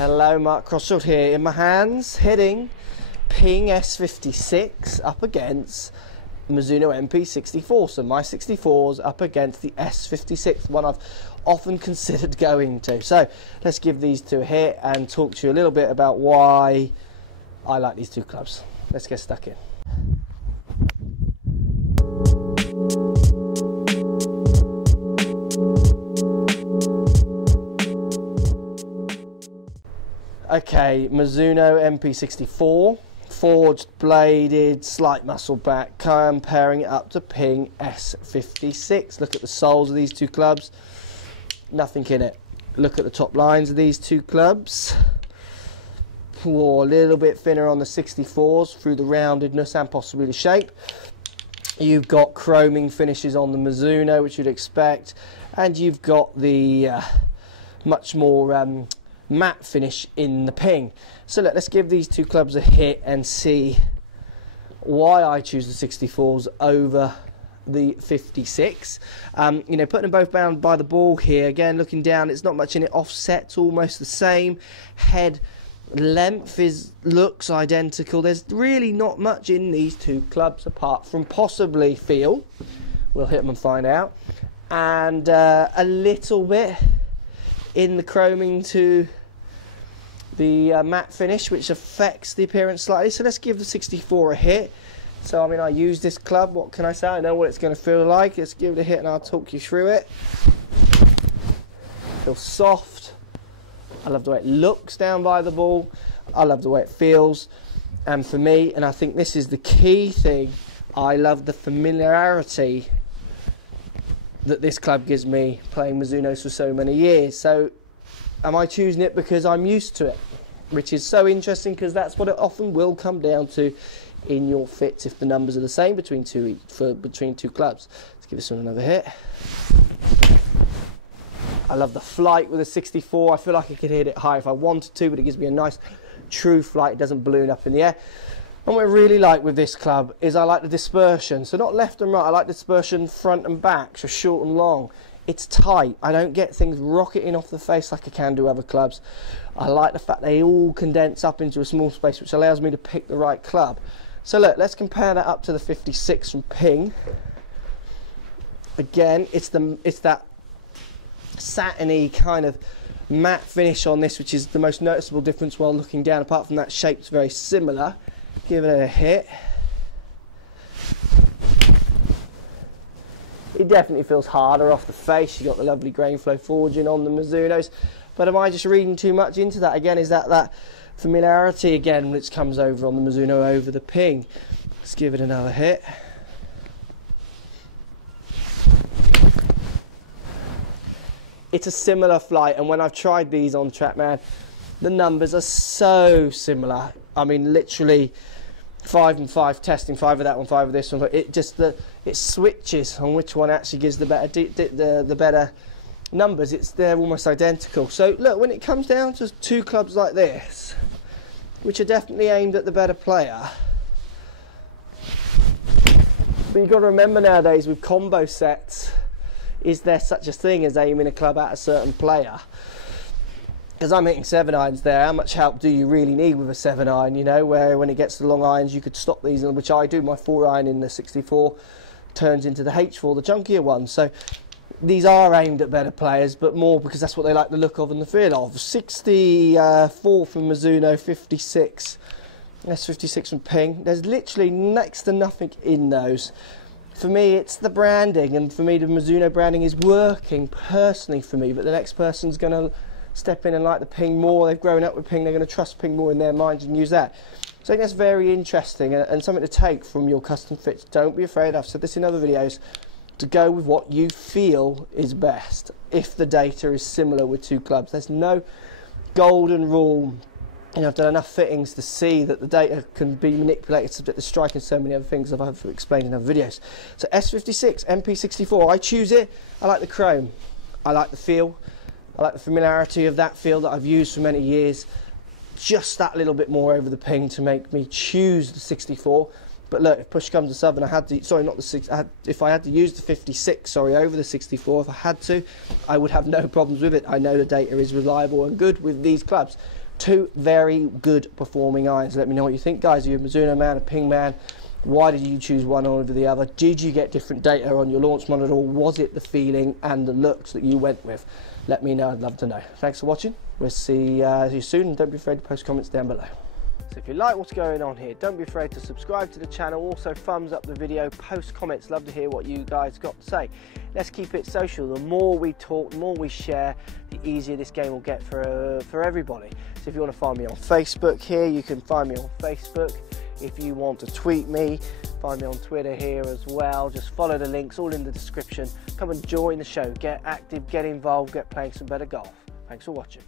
Hello, Mark Crossfield here. In my hands, hitting Ping S56 up against Mizuno MP64. So my 64's up against the S56, one I've often considered going to. So let's give these two a hit and talk to you a little bit about why I like these two clubs. Let's get stuck in. Okay, Mizuno MP64, forged, bladed, slight muscle back, comparing it up to Ping S56. Look at the soles of these two clubs, nothing in it. Look at the top lines of these two clubs. A little bit thinner on the 64s through the roundedness and possibly the shape. You've got chroming finishes on the Mizuno, which you'd expect, and you've got the much more matte finish in the Ping. So let's give these two clubs a hit and see why I choose the 64s over the 56. You know, putting them both bound by the ball here, again looking down, it's not much in it. Offset's almost the same. Head length looks identical. There's really not much in these two clubs apart from possibly feel. We'll hit them and find out. And a little bit in the chroming to the matte finish, which affects the appearance slightly. So let's give the 64 a hit. So I mean, I use this club, what can I say? I know what it's going to feel like. Let's give it a hit and I'll talk you through it. Feels soft. I love the way it looks down by the ball. I love the way it feels. And for me, and I think this is the key thing, I love the familiarity that this club gives me, playing Mizunos for so many years. So am I choosing it because I'm used to it? Which is so interesting, because that's what it often will come down to in your fits if the numbers are the same between two clubs. Let's give this one another hit. I love the flight with a 64. I feel like I could hit it high if I wanted to, but it gives me a nice true flight. It doesn't balloon up in the air. And what I really like with this club is I like the dispersion. So not left and right, I like dispersion front and back, so short and long. It's tight. I don't get things rocketing off the face like I can do other clubs. I like the fact they all condense up into a small space, which allows me to pick the right club. So look, let's compare that up to the 56 from Ping. Again, it's that satiny kind of matte finish on this, which is the most noticeable difference while looking down. Apart from that, shape's very similar. Give it a hit. It definitely feels harder off the face. You've got the lovely grain flow forging on the Mizunos. But am I just reading too much into that? Again, is that familiarity again which comes over on the Mizuno over the Ping? Let's give it another hit. It's a similar flight, and when I've tried these on TrackMan, the numbers are so similar. I mean, literally 5 and 5 testing, 5 of that one, 5 of this one. But it switches on which one actually gives the better numbers. They're almost identical. So look, when it comes down to two clubs like this, which are definitely aimed at the better player, but you've got to remember nowadays with combo sets, is there such a thing as aiming a club at a certain player? Because I'm hitting 7 irons there, how much help do you really need with a 7 iron, you know, where when it gets to the long irons you could stop these, which I do. My 4 iron in the 64 turns into the H4, the chunkier one. So these are aimed at better players, but more because that's what they like the look of and the feel of. 64 from Mizuno, 56, S56 from Ping. There's literally next to nothing in those. For me, it's the branding, and for me the Mizuno branding is working personally for me, but the next person's going to step in and like the Ping more. They've grown up with Ping, they're going to trust Ping more in their minds and use that. So I think that's very interesting and something to take from your custom fits. Don't be afraid, I've said this in other videos, to go with what you feel is best if the data is similar with two clubs. There's no golden rule. You know, I've done enough fittings to see that the data can be manipulated subject to strike and so many other things I've explained in other videos. So S56, MP64, I choose it. I like the chrome. I like the feel. I like the familiarity of that feel that I've used for many years. Just that little bit more over the Ping to make me choose the 64. But look, if push comes to shove and I had to, sorry, not the 6, if I had to use the 56, sorry, over the 64, if I had to, I would have no problems with it. I know the data is reliable and good with these clubs. Two very good performing irons. Let me know what you think, guys. Are you a Mizuno man, a Ping man? Why did you choose one over the other? Did you get different data on your launch monitor, or was it the feeling and the looks that you went with? Let me know, I'd love to know. Thanks for watching. We'll see you soon, and don't be afraid to post comments down below. So if you like what's going on here, don't be afraid to subscribe to the channel. Also thumbs up the video, post comments. Love to hear what you guys got to say. Let's keep it social. The more we talk, the more we share, the easier this game will get for everybody. So if you want to find me on Facebook here, you can find me on Facebook. If you want to tweet me, find me on Twitter here as well. Just follow the links, all in the description. Come and join the show. Get active, get involved, get playing some better golf. Thanks for watching.